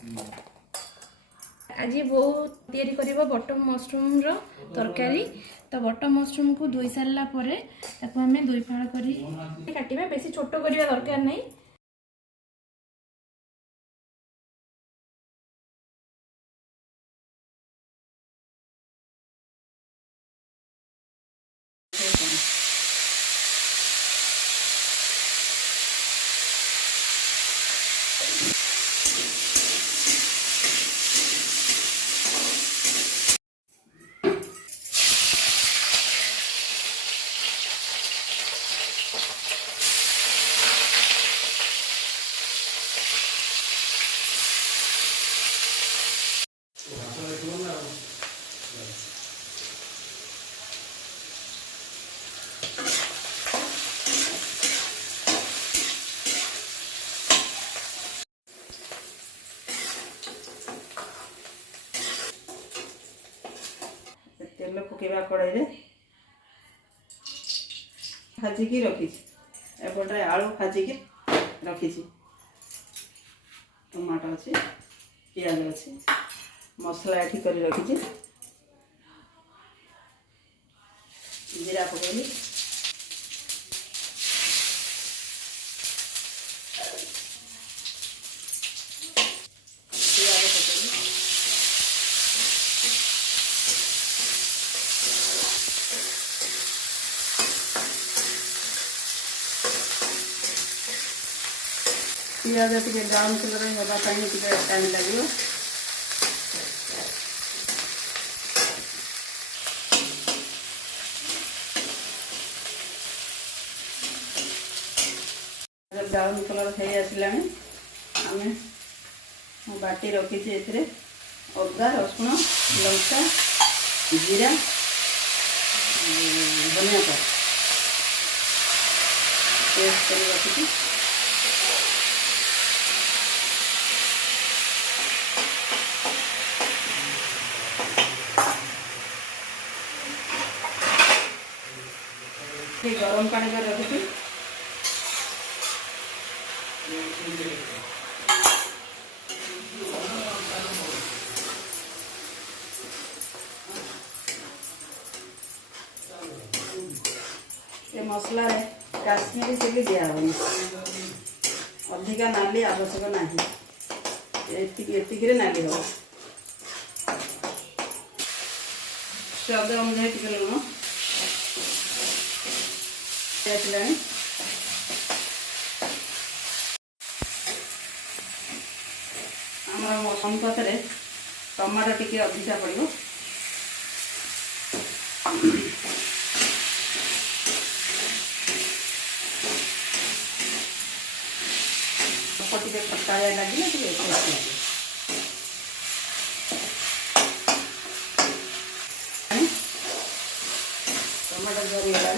आज बो तैयारी करिबो बटम मशरूम रो तरकारी। तो बटम मशरूम को धोई सारला परे ताको हमें दुई फाड़ करी काटिबा, बेसी छोट करिबा दरकार नहीं। तेल पकेबा कड़ाई रे भाजिकी रखी, एपटे आलू भाजिकी रखी, टमाटो अच्छी, पियाज अच्छी, मसला एठी कर रखी, जीरा पकेली, पियाज पकेली, पियाज टे ब्राउन कलर होगापाई टाइम लगे। ब्राउन कलर हो आसला आम बाटी रखी अदा रसुण लंका जीरा धनिया पेस्ट कर रखी, गरम पानी कर रखी, ये मसला काश्मीरी चिली दिया अधिका नाली आवश्यक नहीं, ये नाली हम स्वाद अनुजाई टे लुण आसला। आम अनुपात टमाटो टी अधिका पड़ो, खटाया लगे टमाटो जरीगला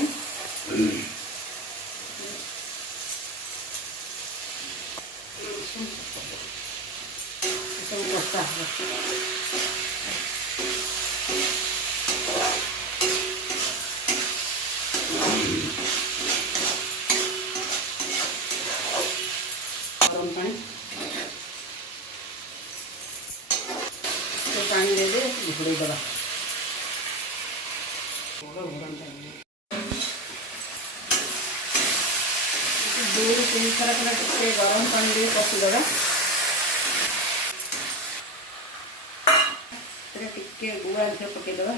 पानी दे घोड़े दबा दो तीन थर टे गरम पानी दे पशीदबा, टे गुआ झील पकईदबा,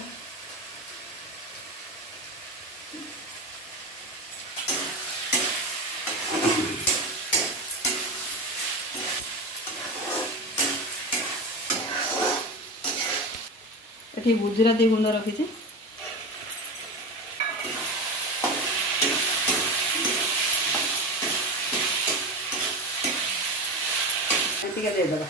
ये गुजराती गुंड रखी, देदबा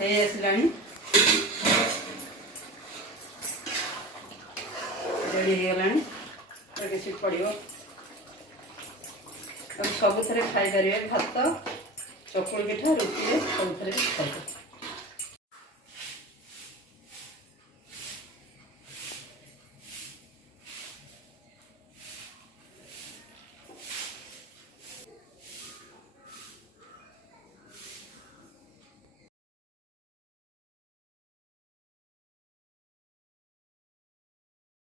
आसला रेडी होगा पड़ो सब खाई पारे भात चकुली पिठा रुटी सब खाई।